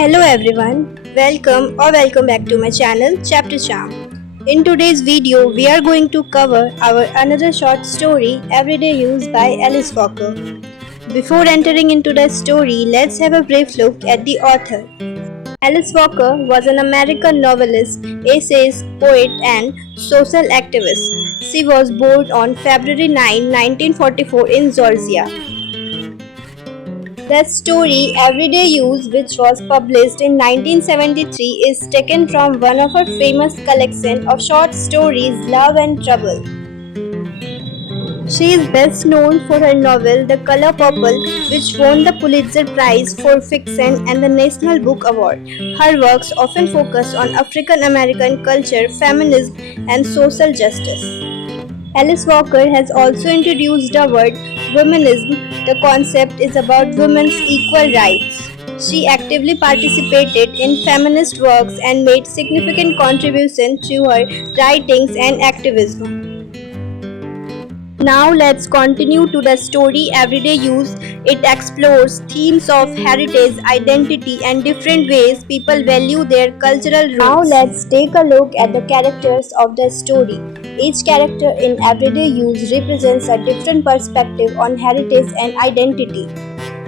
Hello everyone, welcome back to my channel Chapter Charm. In today's video, we are going to cover our another short story, Everyday Use by Alice Walker. Before entering into the story, let's have a brief look at the author. Alice Walker was an American novelist, essayist, poet, and social activist. She was born on February 9, 1944 in Georgia. The story Everyday Use, which was published in 1973, is taken from one of her famous collection of short stories, Love and Trouble. She is best known for her novel The Color Purple, which won the Pulitzer Prize for Fiction and the National Book Award. Her works often focus on African American culture, feminism, and social justice. Alice Walker has also introduced the word womanism. The concept is about women's equal rights. She actively participated in feminist works and made significant contributions through her writings and activism. Now let's continue to the story Everyday Use. It explores themes of heritage, identity, and different ways people value their cultural roots. Now let's take a look at the characters of the story. Each character in Everyday Use represents a different perspective on heritage and identity.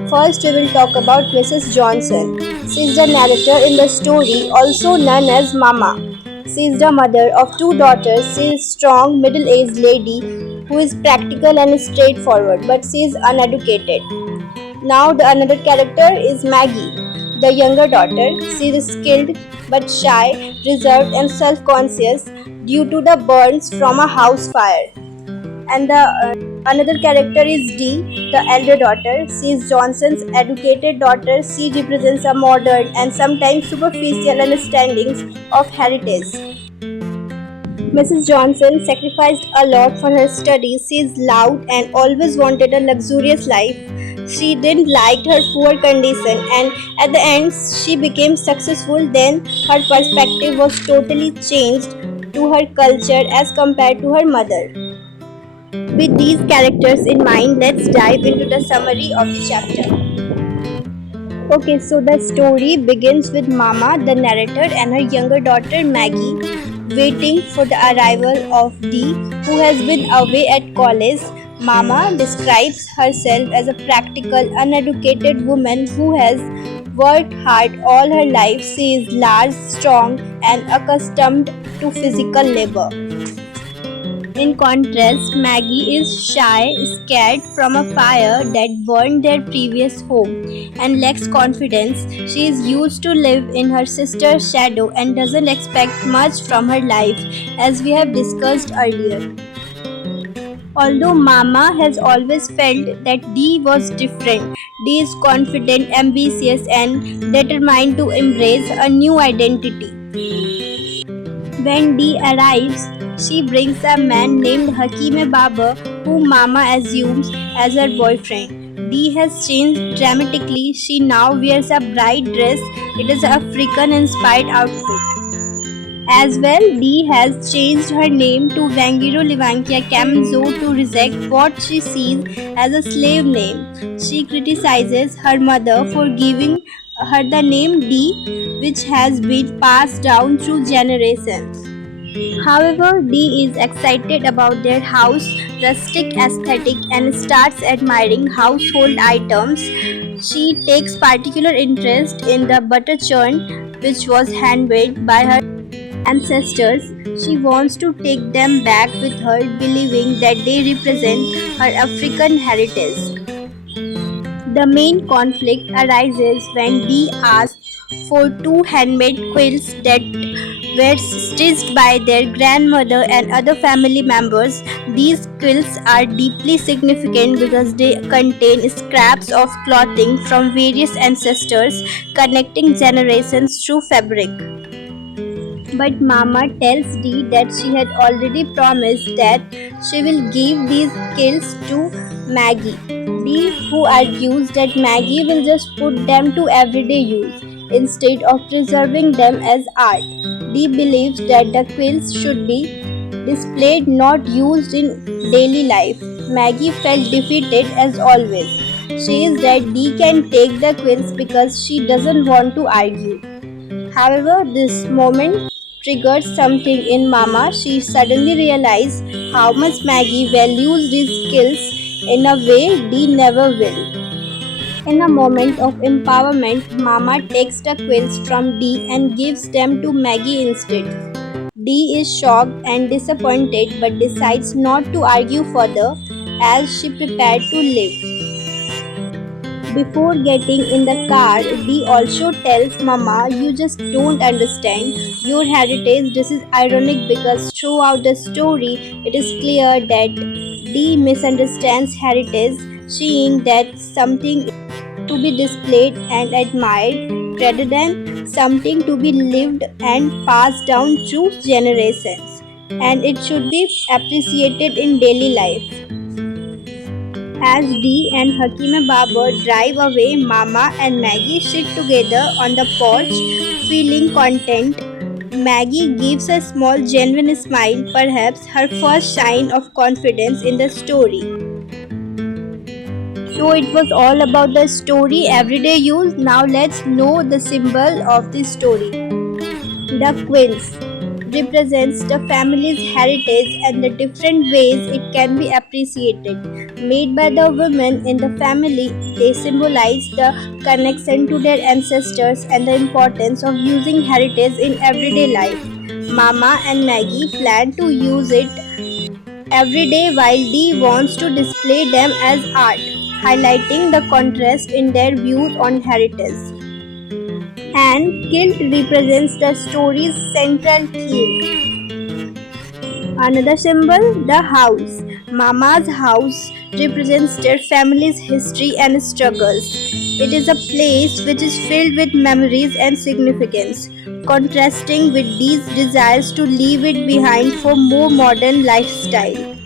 First, we will talk about Mrs. Johnson. She is the narrator in the story, also known as Mama. She is the mother of two daughters. She is a strong, middle-aged lady who is practical and straightforward, but she is uneducated. Now, the another character is Maggie, the younger daughter. She is skilled but shy, reserved, and self-conscious due to the burns from a house fire. And the another character is Dee, the elder daughter. She is Johnson's educated daughter. She represents a modern and sometimes superficial understanding of heritage. Mrs. Johnson sacrificed a lot for her studies. She is loud and always wanted a luxurious life. She didn't like her poor condition, and at the end she became successful. Then her perspective was totally changed to her culture as compared to her mother. With these characters in mind, let's dive into the summary of the chapter. Okay, so the story begins with Mama, the narrator, and her younger daughter Maggie waiting for the arrival of Dee, who has been away at college. Mama describes herself as a practical, uneducated woman who has worked hard all her life. She is large, strong, and accustomed to physical labor. In contrast, Maggie is shy, scared from a fire that burned their previous home, and lacks confidence. She is used to live in her sister's shadow and doesn't expect much from her life, as we have discussed earlier. Although Mama has always felt that Dee was different, Dee is confident, ambitious, and determined to embrace a new identity. When Dee arrives, she brings a man named Hakime Baba, whom Mama assumes as her boyfriend. Dee has changed dramatically. She now wears a bright dress. It is an African-inspired outfit. As well, Dee has changed her name to Wangiro Livankia Kamzo to reject what she sees as a slave name. She criticizes her mother for giving her the name Dee, which has been passed down through generations. However, Dee is excited about their house rustic aesthetic and starts admiring household items. She takes particular interest in the butter churn, which was handmade by her ancestors. She wants to take them back with her, believing that they represent her African heritage. The main conflict arises when Dee asks for two handmade quilts that were stitched by their grandmother and other family members. These quilts are deeply significant because they contain scraps of clothing from various ancestors, connecting generations through fabric. But Mama tells Dee that she had already promised that she will give these quilts to Maggie. Dee, who argues that Maggie will just put them to everyday use instead of preserving them as art. Dee believes that the quilts should be displayed, not used in daily life. Maggie felt defeated as always. says that Dee can take the quiz because she doesn't want to argue. However, this moment triggered something in Mama. She suddenly realized how much Maggie values these skills in a way Dee never will. In a moment of empowerment, Mama takes the quills from Dee and gives them to Maggie instead. Dee is shocked and disappointed but decides not to argue further as she prepared to leave. Before getting in the car, Dee also tells Mama, "You just don't understand your heritage." This is ironic because throughout the story, it is clear that Dee misunderstands heritage, seeing that something to be displayed and admired rather than something to be lived and passed down through generations, and it should be appreciated in daily life. As Dee and Hakime Baba drive away, Mama and Maggie sit together on the porch, feeling content. Maggie gives a small, genuine smile, perhaps her first sign of confidence in the story. So it was all about the story, everyday use. Now let's know the symbol of the story. The quills represents the family's heritage and the different ways it can be appreciated. Made by the women in the family, they symbolize the connection to their ancestors and the importance of using heritage in everyday life. Mama and Maggie plan to use it every day while Dee wants to display them as art, highlighting the contrast in their views on heritage. And guilt represents the story's central theme. Another symbol, the house. Mama's house represents their family's history and struggles. It is a place which is filled with memories and significance, contrasting with these desires to leave it behind for more modern lifestyle.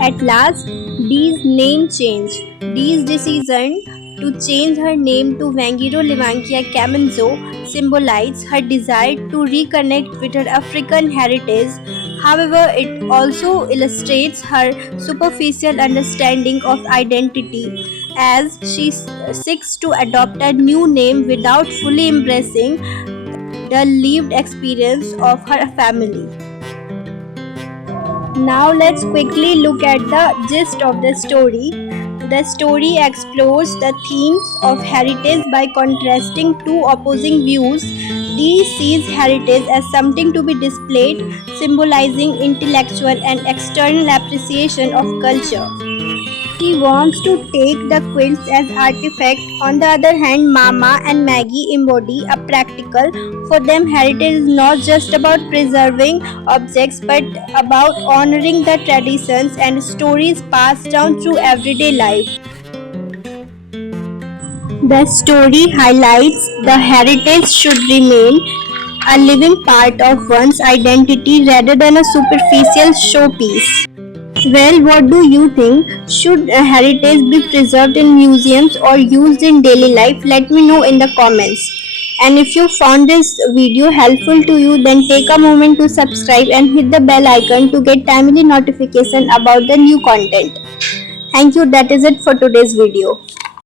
At last, Dee's name change. Dee's decision to change her name to Wangiro Livankia Kamenzo symbolizes her desire to reconnect with her African heritage. However, it also illustrates her superficial understanding of identity as she seeks to adopt a new name without fully embracing the lived experience of her family. Now let's quickly look at the gist of the story. The story explores the themes of heritage by contrasting two opposing views. Dee sees heritage as something to be displayed, symbolizing intellectual and external appreciation of culture. He wants to take the quilts as artifact. On the other hand, Mama and Maggie embody a practical. For them, heritage is not just about preserving objects but about honoring the traditions and stories passed down through everyday life. The story highlights the heritage should remain a living part of one's identity rather than a superficial showpiece. Well, what do you think? Should heritage be preserved in museums or used in daily life? Let me know in the comments. And if you found this video helpful to you, then take a moment to subscribe and hit the bell icon to get timely notification about the new content. Thank you. That is it for today's video.